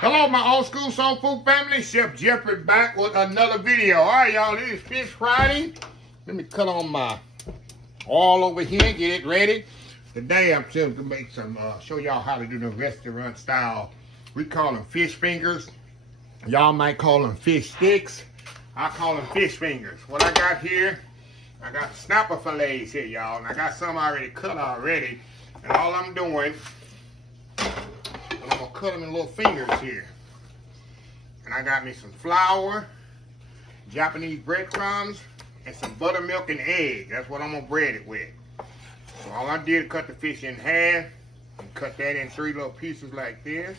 Hello, my old school soul food family. Chef Jeffrey back with another video. All right, y'all, this is Fish Friday. Let me cut on my oil over here, get it ready. Today, I'm going to make some, show y'all how to do the restaurant style. We call them fish fingers. Y'all might call them fish sticks. I call them fish fingers. What I got here, I got snapper fillets here, y'all. And I got some already cut already. And all I'm doing, I'm gonna cut them in little fingers here. And I got me some flour, Japanese breadcrumbs, and some buttermilk and egg. That's what I'm gonna bread it with. So all I did is cut the fish in half and cut that in 3 little pieces like this.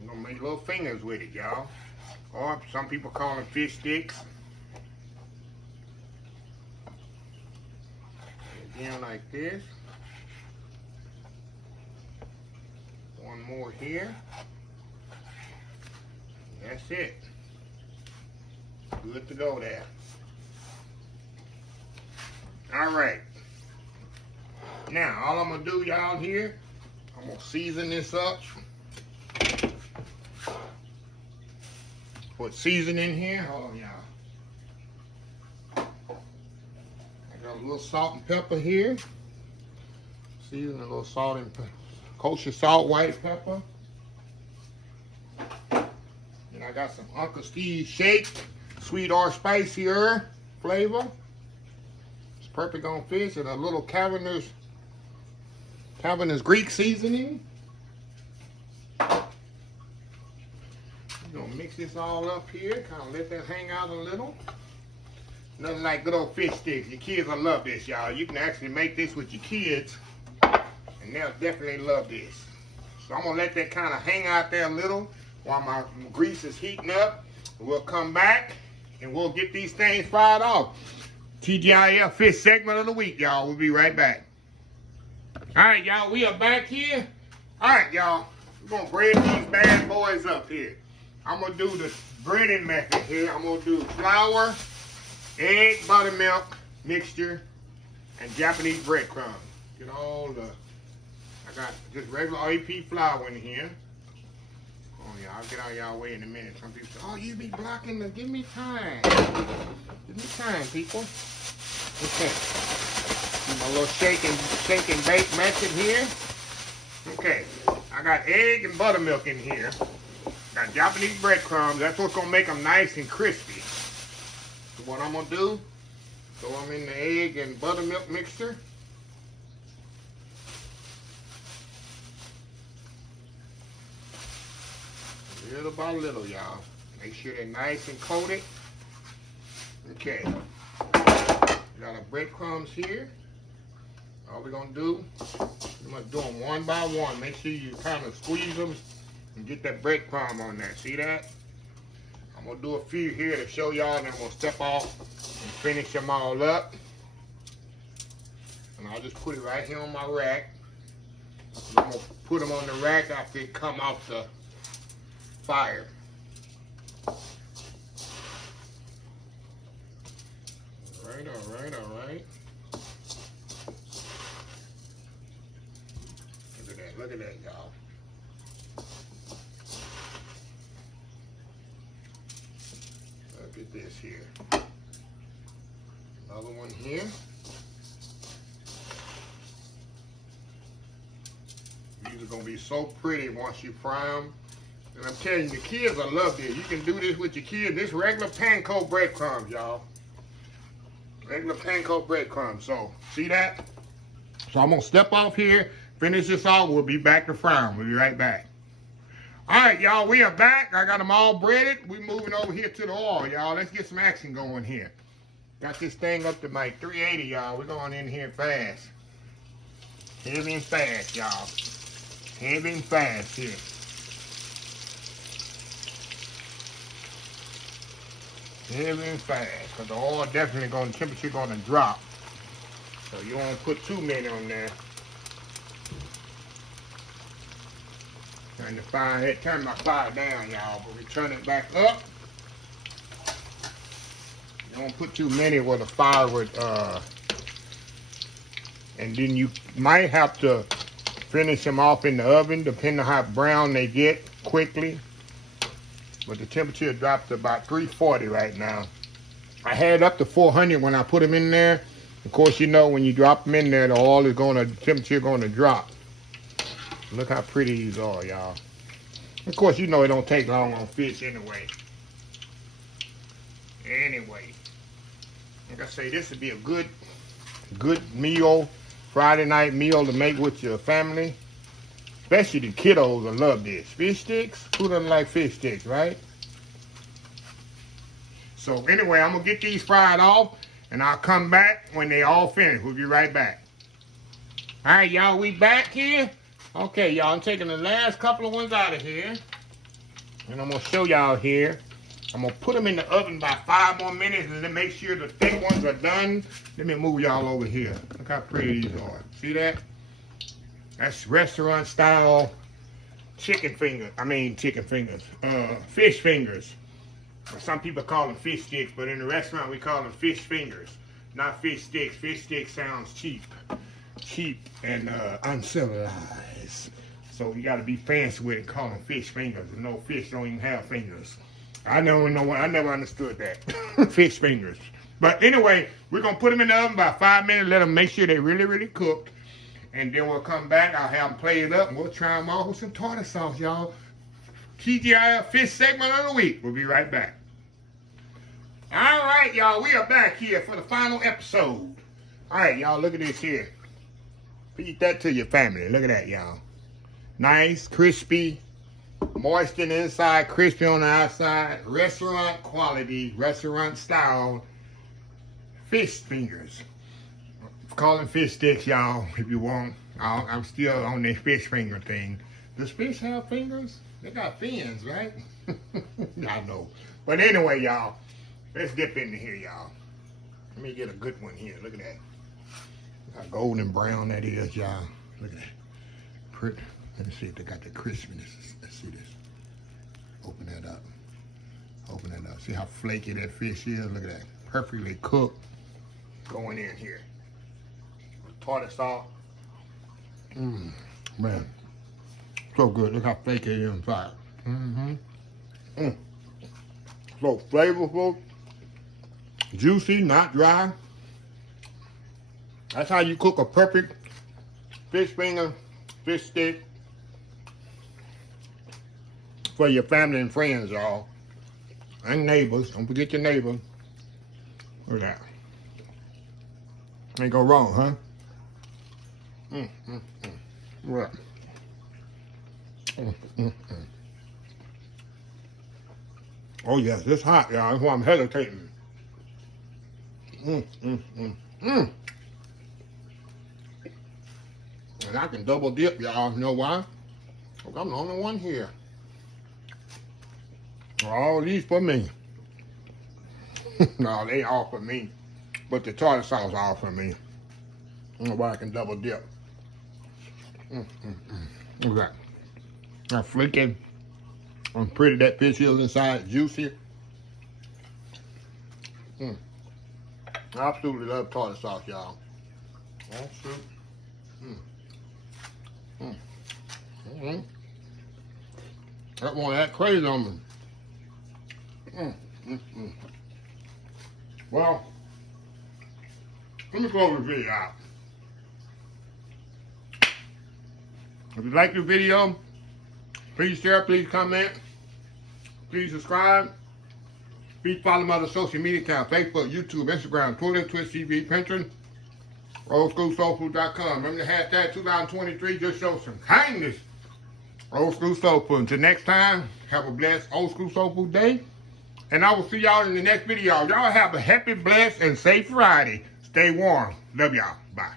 I'm gonna make little fingers with it, y'all. Or some people call them fish sticks. Again, like this. One more here. That's it. Good to go there. All right. Now, all I'm going to do, y'all, here, I'm going to season this up. Put seasoning in here. Hold on, y'all. I got a little salt and pepper here. Season a little salt and pepper. Kosher salt, white pepper. And I got some Uncle Steve's shake, sweet or spicier flavor. It's perfect on fish, and a little Caverner's Greek seasoning. We're gonna mix this all up here, kind of let that hang out a little. Nothing like good old fish sticks. Your kids will love this, y'all. You can actually make this with your kids, and they'll definitely love this. So I'm gonna let that kind of hang out there a little while my grease is heating up. We'll come back and we'll get these things fried off. T.G.I.F fish segment of the week, y'all. We'll be right back. All right, y'all, we are back here. All right, y'all, we're gonna bread these bad boys up here. I'm gonna do the breading method here. I'm gonna do flour, egg, buttermilk mixture, and Japanese breadcrumbs. Get all the, I got just regular AP flour in here. Oh yeah, I'll get out of y'all way in a minute. Some people say, oh, you be blocking the, give me time. Give me time, people. Okay. Do my little shake and bake method here. Okay. I got egg and buttermilk in here. Got Japanese breadcrumbs. That's what's gonna make them nice and crispy. So what I'm gonna do, throw them in the egg and buttermilk mixture. Little by little, y'all. Make sure they're nice and coated. Okay. Got our breadcrumbs here. All we're gonna do, I'm gonna do them one by one. Make sure you kind of squeeze them and get that breadcrumb on there. See that? I'm gonna do a few here to show y'all, and I'm gonna step off and finish them all up. And I'll just put it right here on my rack. I'm gonna put them on the rack after they come off the fire. All right. Look at that, y'all. Look at this here. Another one here. These are gonna be so pretty once you fry them. And I'm telling you, the kids will love this. You can do this with your kids. This regular panko breadcrumbs, y'all. Regular panko breadcrumbs. So, see that? So I'm gonna step off here, finish this off. We'll be back to fry them. We'll be right back. All right, y'all, we are back. I got them all breaded. We're moving over here to the oil, y'all. Let's get some action going here. Got this thing up to my 380, y'all. We're going in here fast. Heavy and fast, y'all. Heavy and fast here. Heavy and fast, because the oil definitely going, the temperature going to drop. So you don't want to put too many on there. Turn the fire, turn my fire down, y'all, but we turn it back up. You don't put too many where the fire would, and then you might have to finish them off in the oven, depending on how brown they get quickly. But the temperature dropped to about 340 right now. I had up to 400 when I put them in there. Of course, you know, when you drop them in there, the oil is going to, temperature going to drop. Look how pretty these are, y'all. Of course, you know it don't take long on fish anyway. Anyway, like I say, this would be a good meal, Friday night meal to make with your family. Especially the kiddos will love this. Fish sticks? Who doesn't like fish sticks, right? So anyway, I'm going to get these fried off, and I'll come back when they all finish. We'll be right back. All right, y'all, we back here. Okay, y'all, I'm taking the last couple of ones out of here. And I'm going to show y'all here. I'm going to put them in the oven about 5 more minutes and then make sure the thick ones are done. Let me move y'all over here. Look how pretty these are. See that? That's restaurant style fish fingers. Some people call them fish sticks, but in the restaurant we call them fish fingers, not fish sticks. Fish sticks sounds cheap and uncivilized. So you got to be fancy with it, call them fish fingers. And no, fish don't even have fingers. I never understood that. Fish fingers. But anyway, we're gonna put them in the oven about 5 minutes. Let them make sure they really cooked. And then we'll come back. I'll have them plated up, and we'll try them all with some tartar sauce, y'all. T.G.I.F fish segment of the week. We'll be right back. All right, y'all. We are back here for the final episode. All right, y'all. Look at this here. Feed that to your family. Look at that, y'all. Nice, crispy, moist in the inside, crispy on the outside. Restaurant quality, restaurant style fish fingers. Call them fish sticks, y'all, if you want. I'm still on this fish finger thing. Does fish have fingers? They got fins, right? I know. But anyway, y'all, let's dip into here, y'all. Let me get a good one here. Look at that. Look how golden brown that is, y'all. Look at that. Pretty. Let me see if they got the crispiness. Let's see this. Open that up. Open that up. See how flaky that fish is? Look at that. Perfectly cooked. Going in here. Tartar sauce. Man. So good. Look how flaky it is inside. So flavorful. Juicy, not dry. That's how you cook a perfect fish finger, fish stick for your family and friends, y'all. And neighbors. Don't forget your neighbors. Look at that. Ain't go wrong, huh? Right. Oh yes, it's hot, y'all. That's why I'm hesitating. And I can double dip, y'all. You know why? Because I'm the only one here. All these for me. No, they all for me. But the tartar sauce all for me. I don't know why I can double dip. Look at that. That's flaky. And pretty that fish is inside, juicy. I absolutely love tartar sauce, y'all. That one that crazy on me. Well, let me close the video out. If you like the video, please share, please comment, please subscribe. Please follow my other social media accounts: Facebook, YouTube, Instagram, Twitter, Twitch TV, Pinterest, oldschoolsoulfood.com. Remember the hashtag 2023, just show some kindness. Old School Soul Food. Until next time, have a blessed Old School Soul Food day. And I will see y'all in the next video. Y'all have a happy, blessed, and safe Friday. Stay warm. Love y'all. Bye.